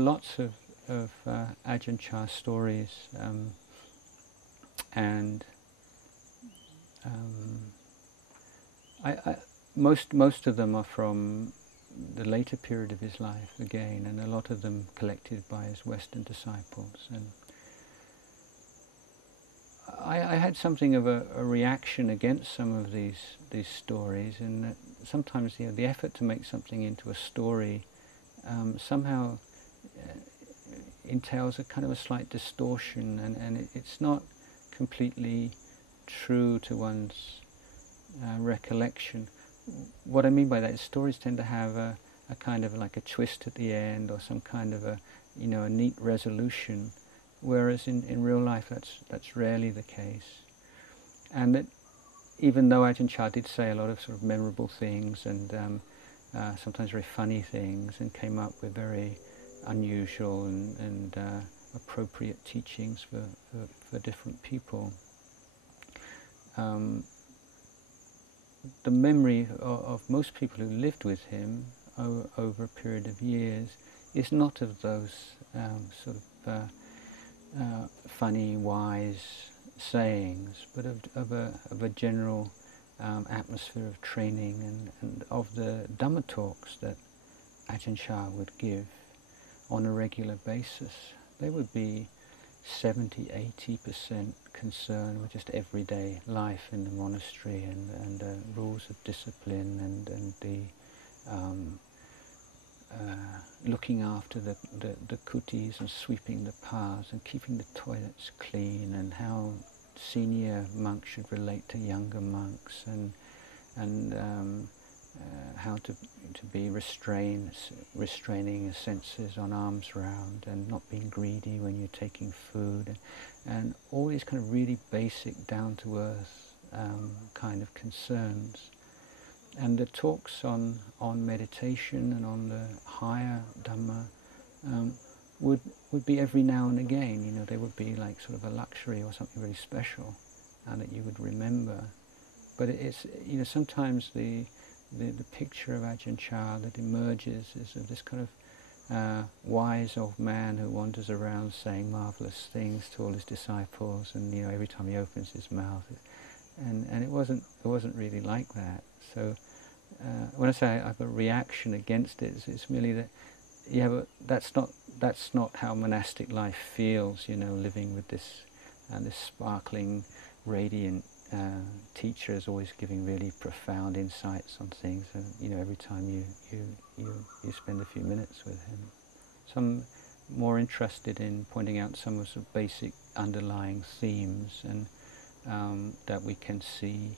lots of Ajahn Chah stories, and most of them are from the later period of his life again, and a lot of them collected by his Western disciples. And I had something of a reaction against some of these stories, in that sometimes the effort to make something into a story somehow entails a kind of a slight distortion, and it's not completely true to one's recollection. What I mean by that is stories tend to have a kind of like a twist at the end, or some kind of a neat resolution, whereas in real life that's rarely the case. And that even though Ajahn Chah did say a lot of sort of memorable things, and sometimes very funny things, and came up with very unusual and appropriate teachings for different people, the memory of most people who lived with him over a period of years is not of those sort of funny, wise sayings, but of a general atmosphere of training, and of the Dhamma talks that Ajahn Chah would give on a regular basis. They would be 70–80% concerned with just everyday life in the monastery, and rules of discipline, and the looking after the kutis, and sweeping the paths, and keeping the toilets clean, and how senior monks should relate to younger monks, and how to be restraining your senses on alms round, and not being greedy when you're taking food, and all these kind of really basic, down-to-earth kind of concerns. And the talks on meditation and on the higher Dhamma would be every now and again. They would be like sort of a luxury or something really special, and that you would remember. But it's sometimes the picture of Ajahn Chah that emerges is of this kind of wise old man who wanders around saying marvelous things to all his disciples, and every time he opens his mouth, and it wasn't really like that. So when I say I have a reaction against it, it's merely that but that's not how monastic life feels. Living with this sparkling, radiant teacher is always giving really profound insights on things, and every time you spend a few minutes with him. So I'm more interested in pointing out some of the basic underlying themes, and that we can see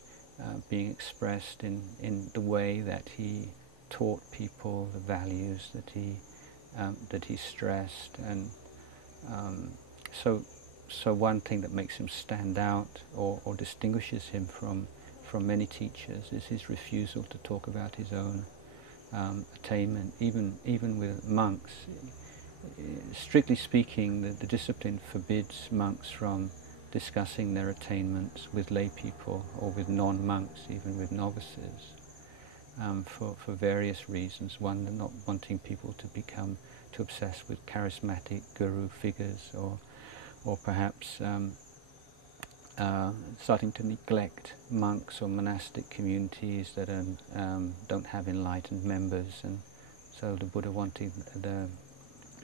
being expressed in the way that he taught people, the values that he stressed, and so one thing that makes him stand out, or distinguishes him from many teachers, is his refusal to talk about his own attainment, even with monks. Strictly speaking, the discipline forbids monks from discussing their attainments with lay people, or with non-monks, even with novices, for various reasons. One, not wanting people to become too obsessed with charismatic guru figures, or perhaps starting to neglect monks or monastic communities that don't have enlightened members, and so the Buddha wanting the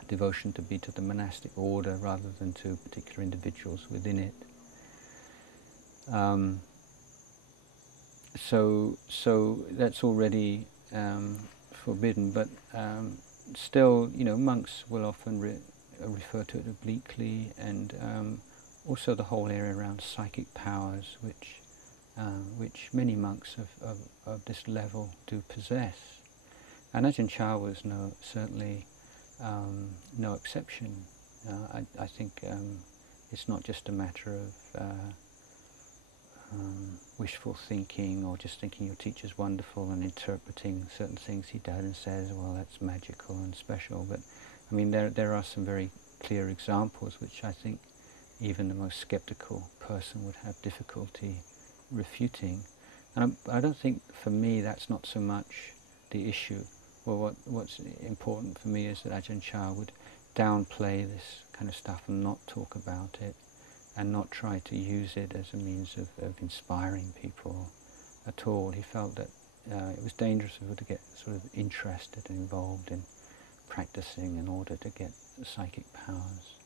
devotion to be to the monastic order rather than to particular individuals within it. So that's already forbidden, but still, monks will often refer to it obliquely, and also the whole area around psychic powers, which many monks of this level do possess. And Ajahn Chah was certainly no exception. I think it's not just a matter of wishful thinking, or just thinking your teacher's wonderful and interpreting certain things he does and says, well, that's magical and special. But I mean, there are some very clear examples which I think even the most skeptical person would have difficulty refuting. And I don't think, for me, that's not so much the issue. Well, what's important for me is that Ajahn Chah would downplay this kind of stuff and not talk about it, and not try to use it as a means of inspiring people at all. He felt that it was dangerous for people to get sort of interested and involved in practicing in order to get psychic powers.